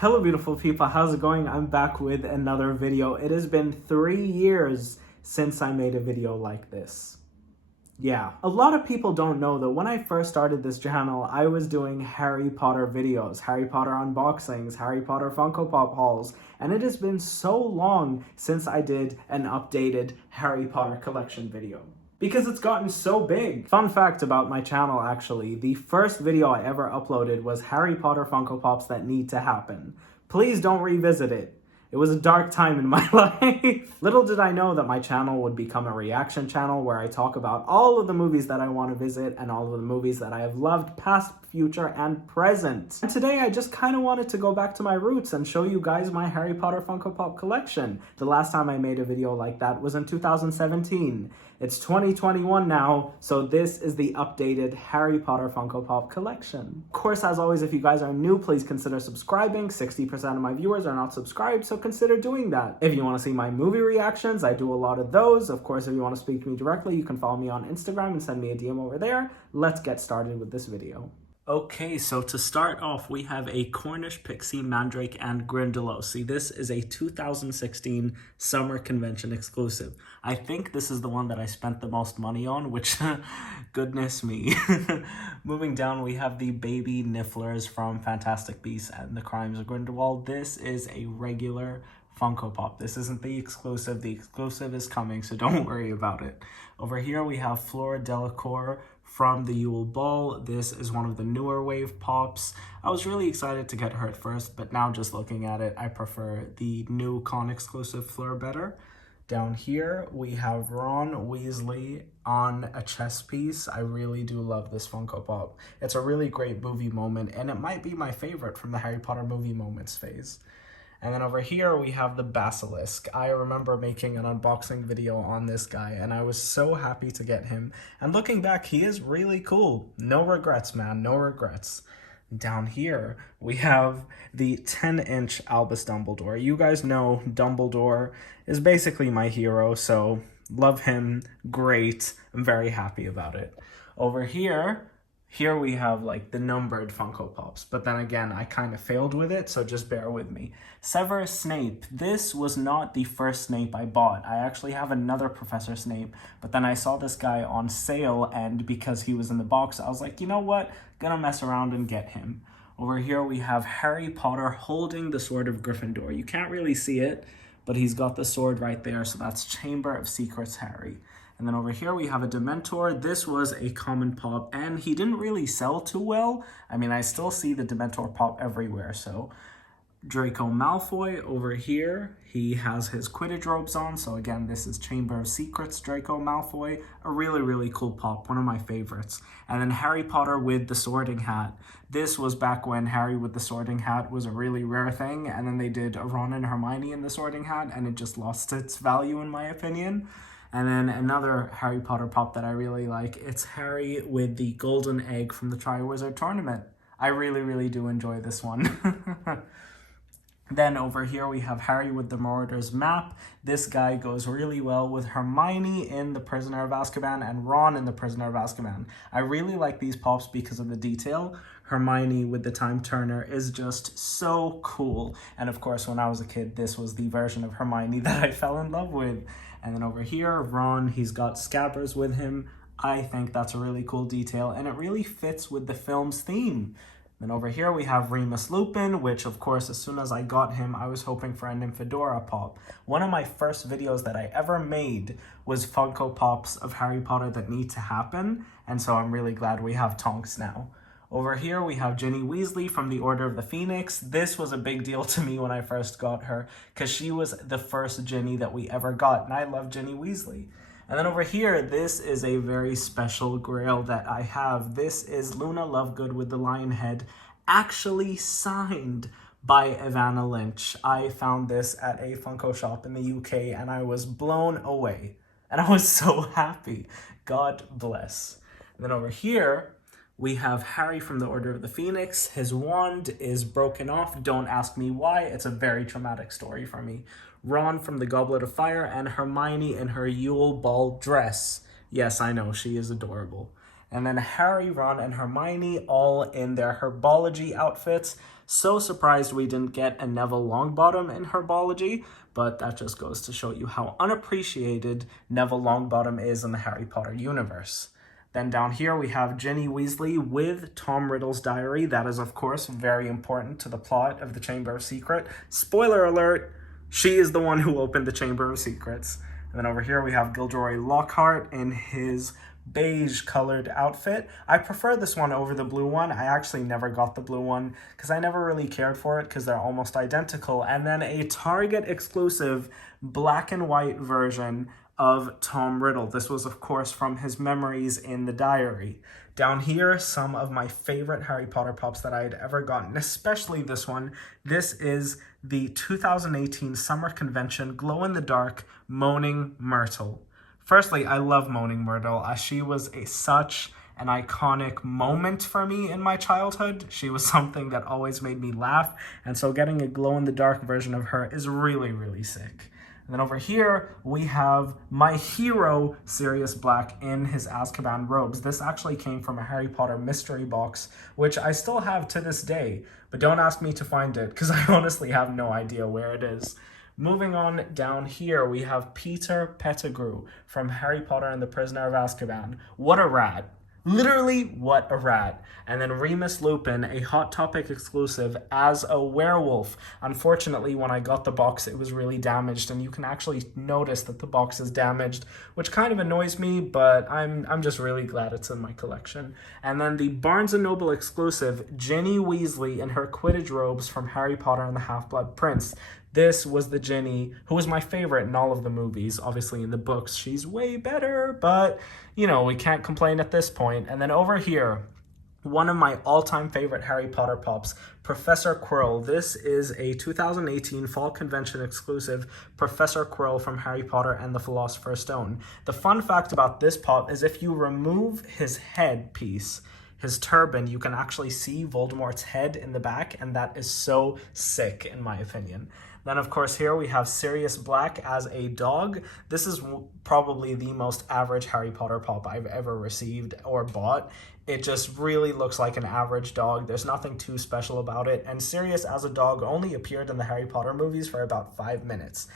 Hello beautiful people, how's it going? I'm back with another video. It has been 3 years since I made a video like this. Yeah, a lot of people don't know that when I first started this channel, I was doing Harry Potter videos, Harry Potter unboxings, Harry Potter Funko Pop hauls, and it has been so long since I did an updated Harry Potter collection video. Because it's gotten so big. Fun fact about my channel actually, the first video I ever uploaded was Harry Potter Funko Pops that need to happen. Please don't revisit it. It was a dark time in my life. Little did I know that my channel would become a reaction channel where I talk about all of the movies that I want to visit and all of the movies that I have loved past, future, and present. And today I just kind of wanted to go back to my roots and show you guys my Harry Potter Funko Pop collection. The last time I made a video like that was in 2017. It's 2021 now, so this is the updated Harry Potter Funko Pop collection. Of course, as always, if you guys are new, please consider subscribing. 60% of my viewers are not subscribed, so consider doing that. If you want to see my movie reactions, I do a lot of those. Of course, if you want to speak to me directly, you can follow me on Instagram and send me a DM over there. Let's get started with this video. Okay, so to start off, we have a Cornish Pixie, Mandrake, and Grindelwald. See, this is a 2016 Summer Convention exclusive. I think this is the one that I spent the most money on, which, goodness me. Moving down, we have the baby Nifflers from Fantastic Beasts and the Crimes of Grindelwald. This is a regular Funko Pop. This isn't the exclusive. The exclusive is coming, so don't worry about it. Over here, we have Flora Delicour from the Yule Ball. This is one of the newer wave pops. I was really excited to get her at first, but now just looking at it, I prefer the new con exclusive Fleur better. Down here, we have Ron Weasley on a chess piece. I really do love this Funko Pop. It's a really great movie moment, and it might be my favorite from the Harry Potter movie moments phase. And then over here, we have the Basilisk. I remember making an unboxing video on this guy, and I was so happy to get him. And looking back, he is really cool. No regrets, man, no regrets. Down here, we have the 10-inch Albus Dumbledore. You guys know Dumbledore is basically my hero, so love him, great. I'm very happy about it. Over here we have like the numbered Funko Pops, but then again, I kind of failed with it, so just bear with me. Severus Snape. This was not the first Snape I bought. I actually have another Professor Snape, but then I saw this guy on sale, and because he was in the box, I was like, you know what? Gonna mess around and get him. Over here, we have Harry Potter holding the Sword of Gryffindor. You can't really see it, but he's got the sword right there, so that's Chamber of Secrets Harry. And then over here we have a Dementor. This was a common pop, and he didn't really sell too well. I mean, I still see the Dementor pop everywhere, so Draco Malfoy over here. He has his Quidditch robes on, so again, this is Chamber of Secrets Draco Malfoy. A really, really cool pop, one of my favorites. And then Harry Potter with the sorting hat. This was back when Harry with the sorting hat was a really rare thing, and then they did Ron and Hermione in the sorting hat, and it just lost its value in my opinion. And then another Harry Potter pop that I really like, it's Harry with the golden egg from the Triwizard Tournament. I really, really do enjoy this one. Then over here we have Harry with the Marauders map. This guy goes really well with Hermione in The Prisoner of Azkaban and Ron in The Prisoner of Azkaban. I really like these pops because of the detail. Hermione with the Time Turner is just so cool. And of course, when I was a kid, this was the version of Hermione that I fell in love with. And then over here, Ron, he's got Scabbers with him. I think that's a really cool detail, and it really fits with the film's theme. Then over here, we have Remus Lupin, which of course, as soon as I got him, I was hoping for a Nymphadora pop. One of my first videos that I ever made was Funko Pops of Harry Potter that need to happen, and so I'm really glad we have Tonks now. Over here, we have Ginny Weasley from the Order of the Phoenix. This was a big deal to me when I first got her, because she was the first Ginny that we ever got, and I love Ginny Weasley. And then over here, this is a very special grail that I have. This is Luna Lovegood with the lion head, actually signed by Evanna Lynch. I found this at a Funko shop in the UK, and I was blown away. And I was so happy. God bless. And then over here, we have Harry from the Order of the Phoenix. His wand is broken off. Don't ask me why. It's a very traumatic story for me. Ron from the Goblet of Fire, and Hermione in her Yule Ball dress. Yes, I know, she is adorable. And then Harry, Ron, and Hermione all in their herbology outfits. So surprised we didn't get a Neville Longbottom in Herbology, but that just goes to show you how unappreciated Neville Longbottom is in the Harry Potter universe. Then down here we have Ginny Weasley with Tom Riddle's diary. That is, of course, very important to the plot of the Chamber of Secrets. Spoiler alert, she is the one who opened the Chamber of Secrets. And then over here we have Gilroy Lockhart in his beige colored outfit. I prefer this one over the blue one. I actually never got the blue one because I never really cared for it because they're almost identical. And then a Target exclusive black and white version of Tom Riddle. This was, of course, from his memories in the diary. Down here, some of my favorite Harry Potter pops that I had ever gotten, especially this one. This is the 2018 Summer Convention glow-in-the-dark Moaning Myrtle. Firstly, I love Moaning Myrtle. She was such an iconic moment for me in my childhood. She was something that always made me laugh, and so getting a glow-in-the-dark version of her is really, really sick. And then over here, we have my hero, Sirius Black, in his Azkaban robes. This actually came from a Harry Potter mystery box, which I still have to this day, but don't ask me to find it, because I honestly have no idea where it is. Moving on down here, we have Peter Pettigrew from Harry Potter and the Prisoner of Azkaban. What a rat. Literally, what a rat. And then Remus Lupin, a Hot Topic exclusive as a werewolf. Unfortunately, when I got the box, it was really damaged, and you can actually notice that the box is damaged, which kind of annoys me, but I'm just really glad it's in my collection. And then the Barnes & Noble exclusive, Ginny Weasley in her Quidditch robes from Harry Potter and the Half-Blood Prince. This was the Ginny who was my favorite in all of the movies. Obviously, in the books, she's way better, but, you know, we can't complain at this point. And then over here, one of my all-time favorite Harry Potter pops, Professor Quirrell. This is a 2018 Fall Convention exclusive Professor Quirrell from Harry Potter and the Philosopher's Stone. The fun fact about this pop is if you remove his headpiece, his turban, you can actually see Voldemort's head in the back, and that is so sick, in my opinion. Then, of course, here we have Sirius Black as a dog. This is probably the most average Harry Potter pop I've ever received or bought. It just really looks like an average dog. There's nothing too special about it. And Sirius as a dog only appeared in the Harry Potter movies for about 5 minutes.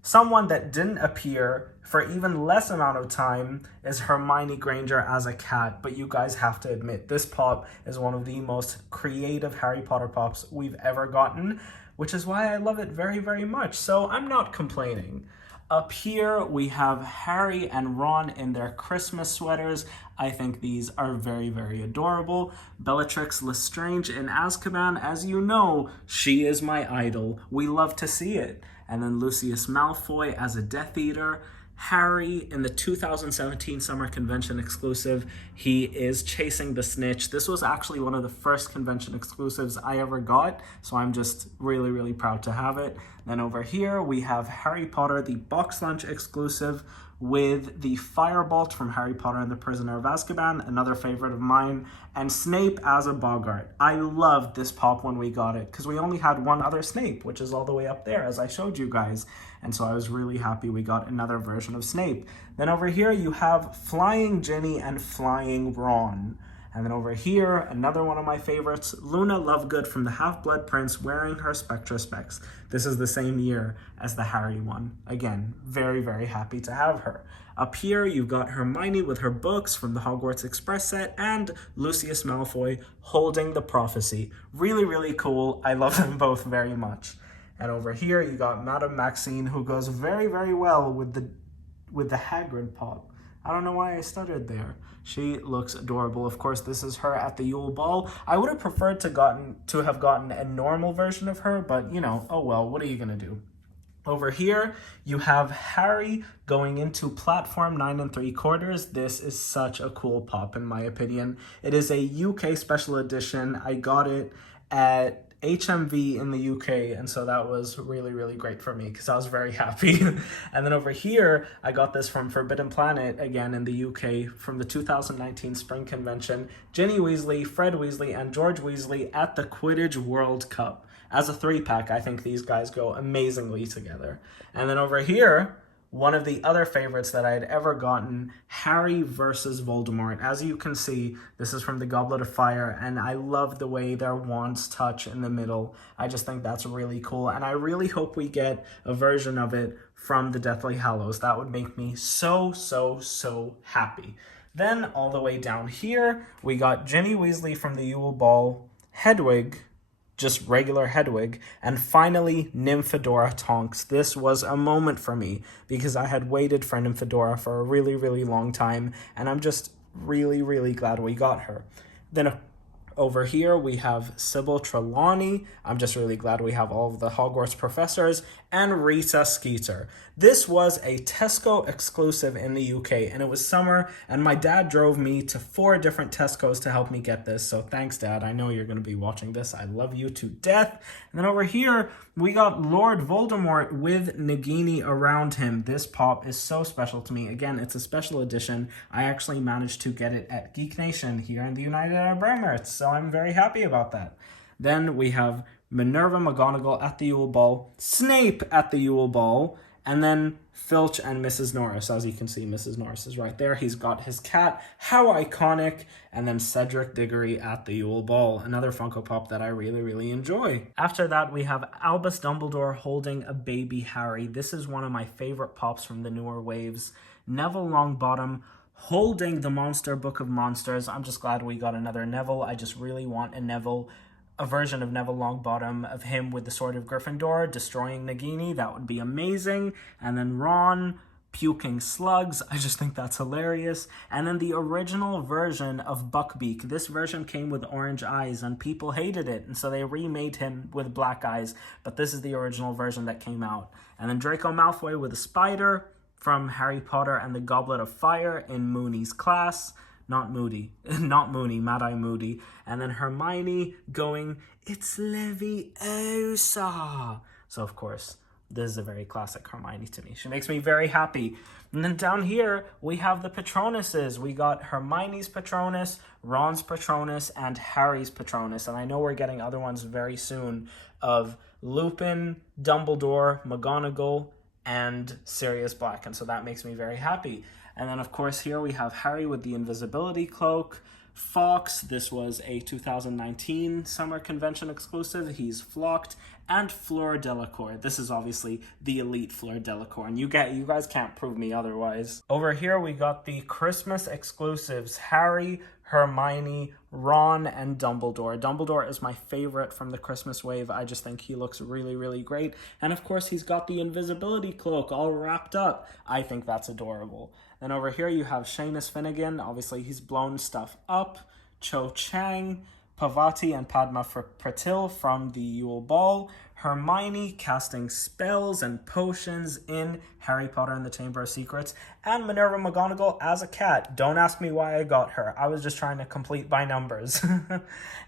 Someone that didn't appear for even less amount of time is Hermione Granger as a cat, but you guys have to admit, this pop is one of the most creative Harry Potter pops we've ever gotten, which is why I love it very, very much, so I'm not complaining. Up here, we have Harry and Ron in their Christmas sweaters. I think these are very, very adorable. Bellatrix Lestrange in Azkaban, as you know, she is my idol. We love to see it. And then Lucius Malfoy as a Death Eater. Harry in the 2017 Summer Convention exclusive. He is chasing the snitch. This was actually one of the first convention exclusives I ever got, so I'm just really, really proud to have it. Then over here, we have Harry Potter, the box lunch exclusive with the Firebolt from Harry Potter and the Prisoner of Azkaban, another favorite of mine, and Snape as a Boggart. I loved this pop when we got it, because we only had one other Snape, which is all the way up there, as I showed you guys. And so I was really happy we got another version of Snape. Then over here, you have Flying Ginny and Flying Ron. And then over here, another one of my favorites, Luna Lovegood from the Half-Blood Prince wearing her Spectra Specs. This is the same year as the Harry one. Again, very, very happy to have her. Up here, you've got Hermione with her books from the Hogwarts Express set and Lucius Malfoy holding the prophecy. Really, really cool. I love them both very much. And over here, you got Madame Maxine, who goes very, very well with the Hagrid pop. I don't know why I stuttered there. She looks adorable. Of course, this is her at the Yule Ball. I would have preferred to have gotten a normal version of her, but, you know, oh well, what are you going to do? Over here, you have Harry going into platform 9 3/4. This is such a cool pop, in my opinion. It is a UK special edition. I got it at HMV in the UK, and so that was really, really great for me because I was very happy. And then over here, I got this from Forbidden Planet, again in the UK, from the 2019 Spring Convention. Ginny Weasley, Fred Weasley, and George Weasley at the Quidditch World Cup. As a 3-pack, I think these guys go amazingly together. And then over here, one of the other favorites that I had ever gotten, Harry versus Voldemort. As you can see, this is from the Goblet of Fire, and I love the way their wands touch in the middle. I just think that's really cool, and I really hope we get a version of it from the Deathly Hallows. That would make me so, so, so happy. Then, all the way down here, we got Ginny Weasley from the Yule Ball, Hedwig, just regular Hedwig, and finally Nymphadora Tonks. This was a moment for me because I had waited for Nymphadora for a really, really long time, and I'm just really, really glad we got her. Then over here we have Sybil Trelawny. I'm just really glad we have all of the Hogwarts professors, and Rita Skeeter. This was a Tesco exclusive in the UK, and it was summer, and my dad drove me to 4 different Tescos to help me get this, so thanks, Dad. I know you're going to be watching this. I love you to death. And then over here, we got Lord Voldemort with Nagini around him. This pop is so special to me. Again, it's a special edition. I actually managed to get it at Geek Nation here in the United Arab Emirates, so I'm very happy about that. Then we have Minerva McGonagall at the Yule Ball, Snape at the Yule Ball, and then Filch and Mrs. Norris. As you can see, Mrs. Norris is right there. He's got his cat. How iconic. And then Cedric Diggory at the Yule Ball, another Funko Pop that I really, really enjoy. After that, we have Albus Dumbledore holding a baby Harry. This is one of my favorite pops from the newer waves. Neville Longbottom holding the Monster Book of Monsters. I'm just glad we got another Neville. I just really want a version of Neville Longbottom of him with the Sword of Gryffindor destroying Nagini. That would be amazing. And then Ron puking slugs. I just think that's hilarious. And then the original version of Buckbeak. This version came with orange eyes and people hated it, and so they remade him with black eyes, but this is the original version that came out. And then Draco Malfoy with a spider from Harry Potter and the Goblet of Fire in Mooney's class. Not Moody, not Mooney, Mad-Eye Moody. And then Hermione going, "It's Leviosa." So, of course, this is a very classic Hermione to me. She makes me very happy. And then down here, we have the Patronuses. We got Hermione's Patronus, Ron's Patronus, and Harry's Patronus. And I know we're getting other ones very soon of Lupin, Dumbledore, McGonagall, and Sirius Black. And so that makes me very happy. And then, of course, here we have Harry with the invisibility cloak. Fawkes, this was a 2019 summer convention exclusive. He's flocked. And Flora Delacour. This is obviously the elite Flora Delacour, and you guys can't prove me otherwise. Over here, we got the Christmas exclusives. Harry, Hermione, Ron, and Dumbledore. Dumbledore is my favorite from the Christmas wave. I just think he looks really, really great. And of course, he's got the invisibility cloak all wrapped up. I think that's adorable. Then over here, you have Seamus Finnegan. Obviously, he's blown stuff up. Cho Chang, Pavati, and Padma Patil from the Yule Ball. Hermione casting spells and potions in Harry Potter and the Chamber of Secrets. And Minerva McGonagall as a cat. Don't ask me why I got her. I was just trying to complete by numbers.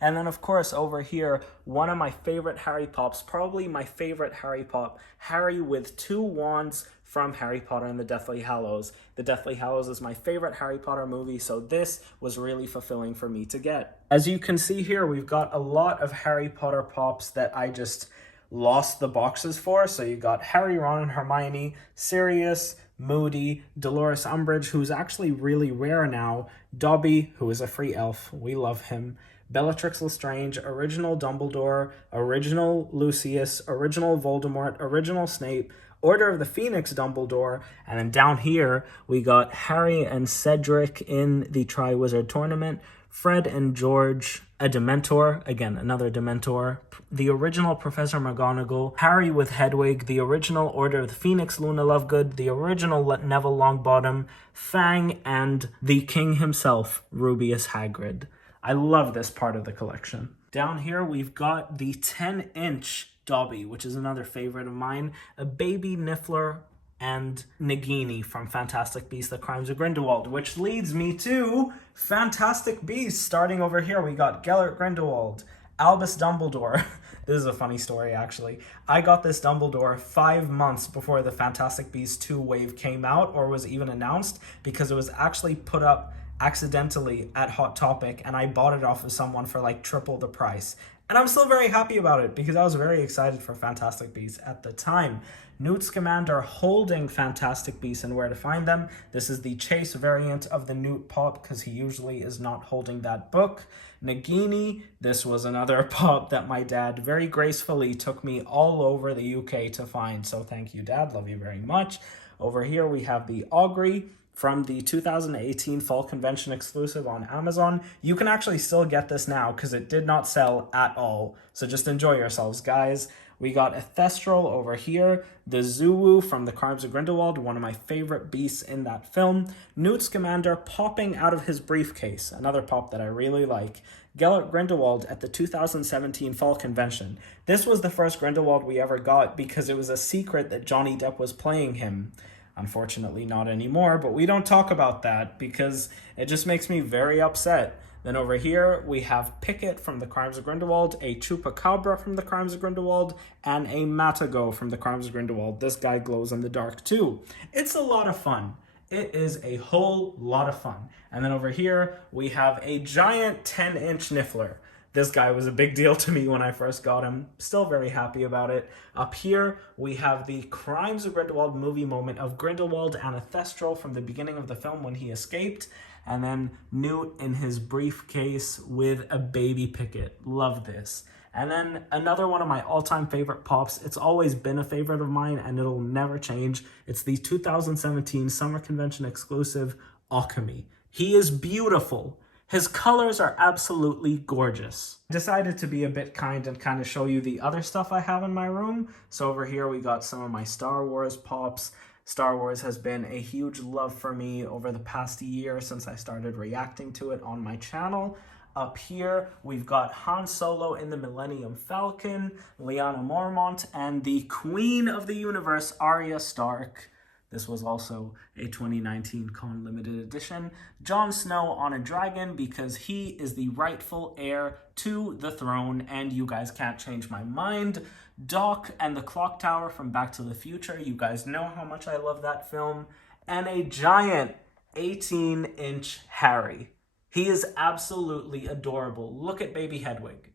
And then, of course, over here, one of my favorite Harry Pops, probably my favorite Harry Pop, Harry with 2 wands from Harry Potter and the Deathly Hallows. The Deathly Hallows is my favorite Harry Potter movie, so this was really fulfilling for me to get. As you can see here, we've got a lot of Harry Potter pops that I just lost the boxes for. So you got Harry, Ron, and Hermione, Sirius, Moody, Dolores Umbridge, who's actually really rare now, Dobby, who is a free elf, we love him, Bellatrix Lestrange, original Dumbledore, original Lucius, original Voldemort, original Snape, Order of the Phoenix Dumbledore, and then down here we got Harry and Cedric in the Triwizard Tournament, Fred and George, a Dementor, again, another Dementor, the original Professor McGonagall, Harry with Hedwig, the original Order of the Phoenix Luna Lovegood, the original Neville Longbottom, Fang, and the King himself, Rubeus Hagrid. I love this part of the collection. Down here we've got the 10-inch Dobby, which is another favorite of mine, a baby Niffler, and Nagini from Fantastic Beasts: The Crimes of Grindelwald, which leads me to Fantastic Beasts. Starting over here, we got Gellert Grindelwald, Albus Dumbledore. This is a funny story, actually. I got this Dumbledore 5 months before the Fantastic Beasts 2 wave came out or was even announced, because it was actually put up accidentally at Hot Topic, and I bought it off of someone for like triple the price. And I'm still very happy about it because I was very excited for Fantastic Beasts at the time. Newt Scamander holding Fantastic Beasts and Where to Find Them. This is the Chase variant of the Newt pop because he usually is not holding that book. Nagini, this was another pop that my dad very gracefully took me all over the UK to find. So thank you, Dad. Love you very much. Over here we have the Augury from the 2018 Fall Convention exclusive on Amazon. You can actually still get this now because it did not sell at all. So just enjoy yourselves, guys. We got a Thestral over here, the Zuwu from The Crimes of Grindelwald, one of my favorite beasts in that film. Newt Scamander popping out of his briefcase, another pop that I really like. Gellert Grindelwald at the 2017 Fall Convention. This was the first Grindelwald we ever got because it was a secret that Johnny Depp was playing him. Unfortunately, not anymore, but we don't talk about that because it just makes me very upset. Then over here, we have Pickett from The Crimes of Grindelwald, a Chupacabra from The Crimes of Grindelwald, and a Matago from The Crimes of Grindelwald. This guy glows in the dark too. It's a lot of fun. It is a whole lot of fun. And then over here, we have a giant 10-inch Niffler. This guy was a big deal to me when I first got him. Still very happy about it. Up here, we have the Crimes of Grindelwald movie moment of Grindelwald and a Thestral from the beginning of the film when he escaped. And then Newt in his briefcase with a baby Pickett. Love this. And then another one of my all-time favorite pops. It's always been a favorite of mine and it'll never change. It's the 2017 Summer Convention exclusive Alchemy. He is beautiful. His colors are absolutely gorgeous. I decided to be a bit kind and kind of show you the other stuff I have in my room. So over here we got some of my Star Wars pops. Star Wars has been a huge love for me over the past year since I started reacting to it on my channel. Up here, we've got Han Solo in the Millennium Falcon, Lyanna Mormont, and the Queen of the Universe, Arya Stark. This was also a 2019 Con Limited Edition. Jon Snow on a dragon because he is the rightful heir to the throne and you guys can't change my mind. Doc and the Clock Tower from Back to the Future. You guys know how much I love that film. And a giant 18-inch Harry. He is absolutely adorable. Look at baby Hedwig.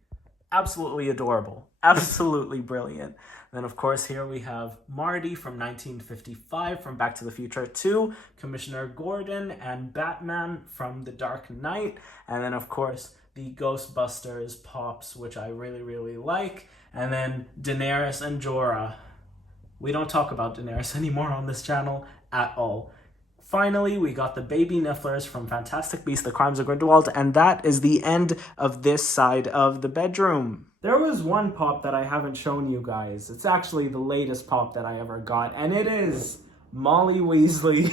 Absolutely adorable. Absolutely brilliant. Then, of course, here we have Marty from 1955 from Back to the Future 2, Commissioner Gordon, and Batman from The Dark Knight. And then, of course, the Ghostbusters pops, which I really, really like. And then Daenerys and Jorah. We don't talk about Daenerys anymore on this channel at all. Finally, we got the baby Nifflers from Fantastic Beasts, The Crimes of Grindelwald, and that is the end of this side of the bedroom. There was one pop that I haven't shown you guys. It's actually the latest pop that I ever got, and it is Molly Weasley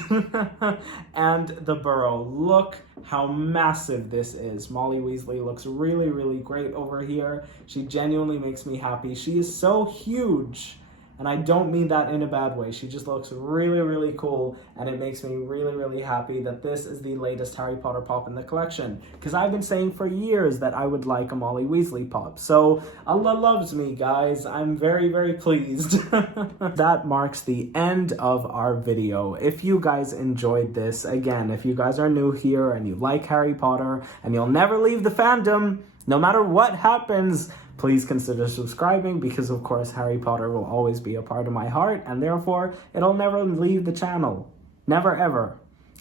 and the Burrow. Look how massive this is. Molly Weasley looks really, really great over here. She genuinely makes me happy. She is so huge. And I don't mean that in a bad way. She just looks really, really cool. And it makes me really, really happy that this is the latest Harry Potter pop in the collection. Because I've been saying for years that I would like a Molly Weasley pop. So Allah loves me, guys. I'm very, very pleased. That marks the end of our video. If you guys enjoyed this, again, if you guys are new here and you like Harry Potter and you'll never leave the fandom, no matter what happens, please consider subscribing because, of course, Harry Potter will always be a part of my heart and therefore it'll never leave the channel. Never, ever.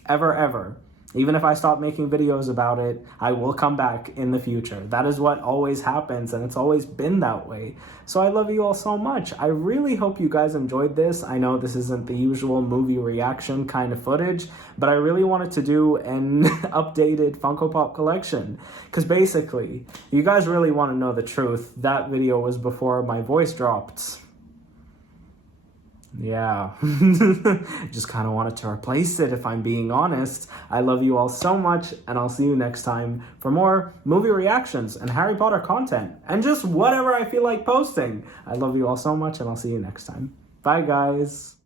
Ever, ever. Even if I stop making videos about it, I will come back in the future. That is what always happens, and it's always been that way. So I love you all so much. I really hope you guys enjoyed this. I know this isn't the usual movie reaction kind of footage, but I really wanted to do an updated Funko Pop collection. Because basically, you guys really want to know the truth. That video was before my voice dropped. Yeah, just kind of wanted to replace it if I'm being honest. I love you all so much, and I'll see you next time for more movie reactions and Harry Potter content, and just whatever I feel like posting. I love you all so much, and I'll see you next time. Bye, guys.